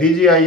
DGI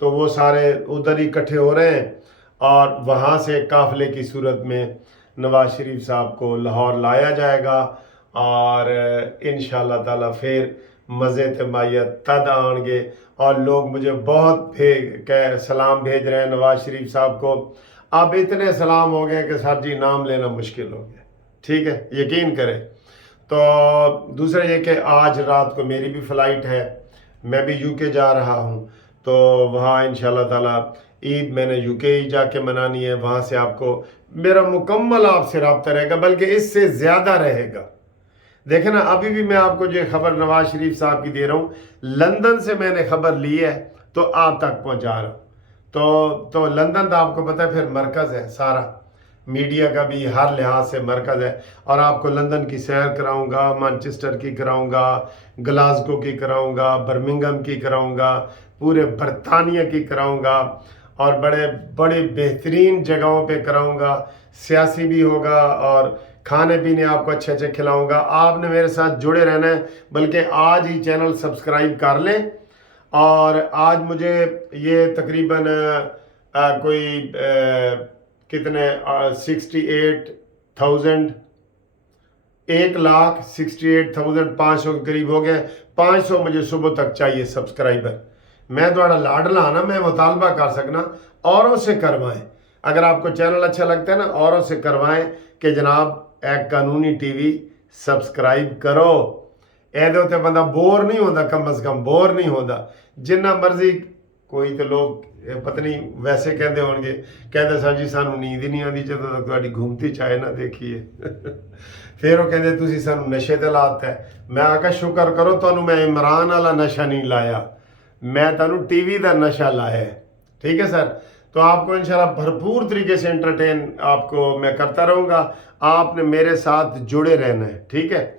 تو وہ سارے ادھر ہی اکٹھے ہو رہے ہیں اور وہاں سے قافلے کی صورت میں نواز شریف صاحب کو لاہور لایا جائے گا اور انشاءاللہ تعالی پھر مزے تمایت تد آن گے. اور لوگ مجھے بہت سلام بھیج رہے ہیں نواز شریف صاحب کو. اب اتنے سلام ہو گئے کہ سر جی نام لینا مشکل ہو گیا. ٹھیک ہے, یقین کریں. تو دوسرا یہ کہ آج رات کو میری بھی فلائٹ ہے, میں بھی یو کے جا رہا ہوں, تو وہاں انشاءاللہ تعالی عید میں نے یو کے ہی جا کے منانی ہے. وہاں سے آپ کو میرا مکمل آپ سے رابطہ رہے گا, بلکہ اس سے زیادہ رہے گا. دیکھیں نا, ابھی بھی میں آپ کو جو خبر نواز شریف صاحب کی دے رہا ہوں, لندن سے میں نے خبر لی ہے تو آپ تک پہنچا رہا ہوں. تو لندن تو آپ کو پتہ ہے پھر مرکز ہے, سارا میڈیا کا بھی ہر لحاظ سے مرکز ہے. اور آپ کو لندن کی سیر کراؤں گا, مانچسٹر کی کراؤں گا, گلاسگو کی کراؤں گا, برمنگم کی کراؤں گا, پورے برطانیہ کی کراؤں گا, اور بڑے بڑے بہترین جگہوں پہ کراؤں گا. سیاسی بھی ہوگا اور کھانے پینے آپ کو اچھے اچھے کھلاؤں گا. آپ نے میرے ساتھ جڑے رہنا ہے, بلکہ آج ہی چینل سبسکرائب کر لیں. اور آج مجھے یہ تقریباً کوئی کتنے 68,000 1,68,500 کے قریب ہو گئے. 500 مجھے صبح تک چاہیے سبسکرائبر. میں تھوڑا لاڈلا نا, میں مطالبہ کر سکنا اوروں سے کروائیں. اگر آپ کو چینل اچھا لگتا ہے نا, اوروں سے کروائیں کہ جناب ایک قانونی ٹی وی سبسکرائب کرو. ایدے ہوتے بندہ بور نہیں ہوتا, کم از کم بور نہیں ہوتا. جنہ مرضی کوئی تو لوگ پتہ نہیں ویسے کہتے ہوں گے, کہتے سر جی سانو نیند ہی نہیں آتی جدوں تک تہاڈی گھومتی چائے نہ دیکھیے. پھر وہ کہتے تسی سانو نشے تے لاتا ہے. میں آکھا شکر کرو تانوں میں عمران والا نشہ نہیں لایا, میں تانوں ٹی وی دا نشہ لایا ہے. ٹھیک ہے سر, تو آپ کو انشاءاللہ بھرپور طریقے سے انٹرٹین آپ کو میں کرتا رہوں گا. آپ نے میرے ساتھ جڑے رہنا ہے. ٹھیک ہے.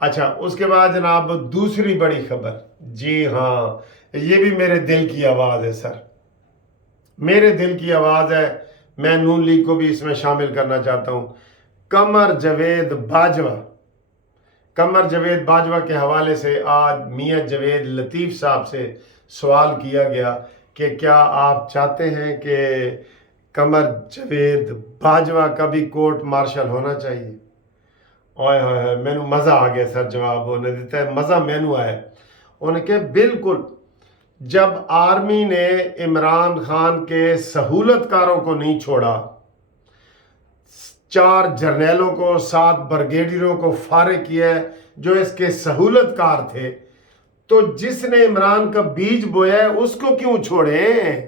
اچھا, اس کے بعد جناب دوسری بڑی خبر, جی ہاں یہ بھی میرے دل کی آواز ہے سر, میرے دل کی آواز ہے. میں نون لیگ کو بھی اس میں شامل کرنا چاہتا ہوں. قمر جاوید باجوہ کے حوالے سے آج میاں جاوید لطیف صاحب سے سوال کیا گیا کہ کیا آپ چاہتے ہیں کہ قمر جاوید باجوہ کا بھی کورٹ مارشل ہونا چاہیے؟ اوئے ہوئے میں نو مزہ آ گیا سر, جواب انہیں دیتا ہے, مزہ میں نو آیا. انہیں کہ بالکل, جب آرمی نے عمران خان کے سہولت کاروں کو نہیں چھوڑا, 4 جرنیلوں کو 7 برگیڈیروں کو فارغ کیا ہے جو اس کے سہولت کار تھے, تو جس نے عمران کا بیج بویا ہے اس کو کیوں چھوڑیں؟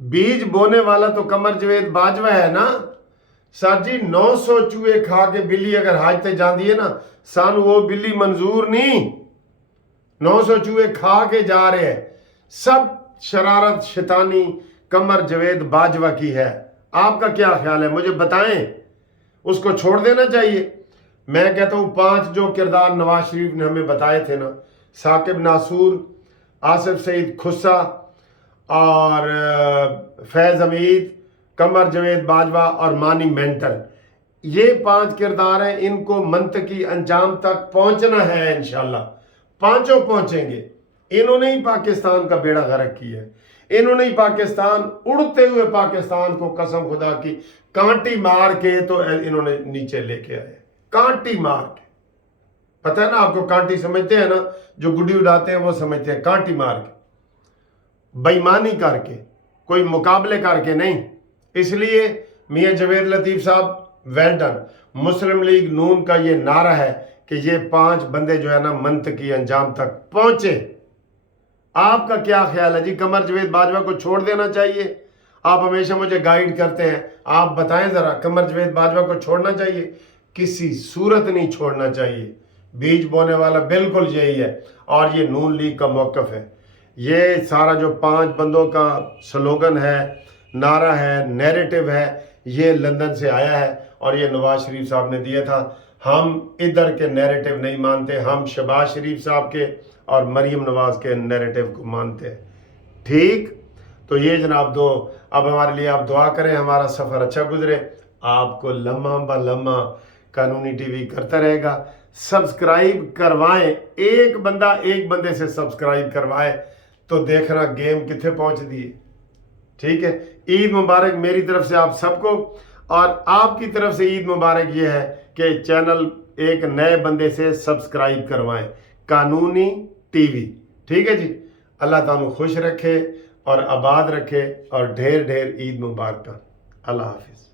بیج بونے والا تو قمر جاوید باجوہ ہے نا. سر جی 900 چوہے کھا کے بلی اگر حج تے جاندی ہے نا, سانو وہ بلی منظور نہیں. 900 چوہے کھا کے جا رہے ہیں. سب شرارت شیطانی قمر جاوید باجوہ کی ہے. آپ کا کیا خیال ہے, مجھے بتائیں. اس کو چھوڑ دینا چاہیے؟ میں کہتا ہوں 5 جو کردار نواز شریف نے ہمیں بتائے تھے نا, ثاقب ناصور, آصف سعید کھسا اور فیض حمید, قمر جاوید باجوہ اور مانی مینٹل, یہ 5 کردار ہیں. ان کو منطقی انجام تک پہنچنا ہے انشاءاللہ. 5 پہنچیں گے. انہوں نے ہی پاکستان کا بیڑا غرق کیا ہے. انہوں نے ہی پاکستان, اڑتے ہوئے پاکستان کو قسم خدا کی کانٹی مار کے تو انہوں نے نیچے لے کے آئے. کانٹی مار کے, پتہ ہے نا آپ کو, کانٹی سمجھتے ہیں نا, جو گڈی اڑاتے ہیں وہ سمجھتے ہیں کانٹی مار کے, بےایمانی کر کے, کوئی مقابلے کر کے نہیں. اس لیے میاں جاوید لطیف صاحب ویل ڈن. مسلم لیگ نون کا یہ نعرہ ہے کہ یہ 5 بندے جو ہے نا منطقی انجام تک پہنچے. آپ کا کیا خیال ہے جی, قمر جاوید باجوہ کو چھوڑ دینا چاہیے؟ آپ ہمیشہ مجھے گائیڈ کرتے ہیں, آپ بتائیں ذرا, قمر جاوید باجوہ کو چھوڑنا چاہیے؟ کسی صورت نہیں چھوڑنا چاہیے. بیج بونے والا بالکل یہی ہے, اور یہ نون لیگ کا موقف ہے. یہ سارا جو 5 بندوں کا سلوگن ہے, نعرہ ہے, نیریٹو ہے, یہ لندن سے آیا ہے اور یہ نواز شریف صاحب نے دیا تھا. ہم ادھر کے نیریٹو نہیں مانتے, ہم شہباز شریف صاحب کے اور مریم نواز کے نیریٹو کو مانتے ہیں. ٹھیک, تو یہ جناب دو, اب ہمارے لیے آپ دعا کریں, ہمارا سفر اچھا گزرے. آپ کو لمحہ با لمحہ قانونی ٹی وی کرتا رہے گا. سبسکرائب کروائیں, ایک بندہ ایک بندے سے سبسکرائب کروائے تو دیکھنا گیم کتنے پہنچ دی ہے. ٹھیک ہے, عید مبارک میری طرف سے آپ سب کو, اور آپ کی طرف سے عید مبارک یہ ہے کہ چینل ایک نئے بندے سے سبسکرائب کروائیں, قانونی ٹی وی. ٹھیک ہے جی, اللہ تعالیٰ خوش رکھے اور آباد رکھے, اور ڈھیر ڈھیر عید مبارک. اللہ حافظ.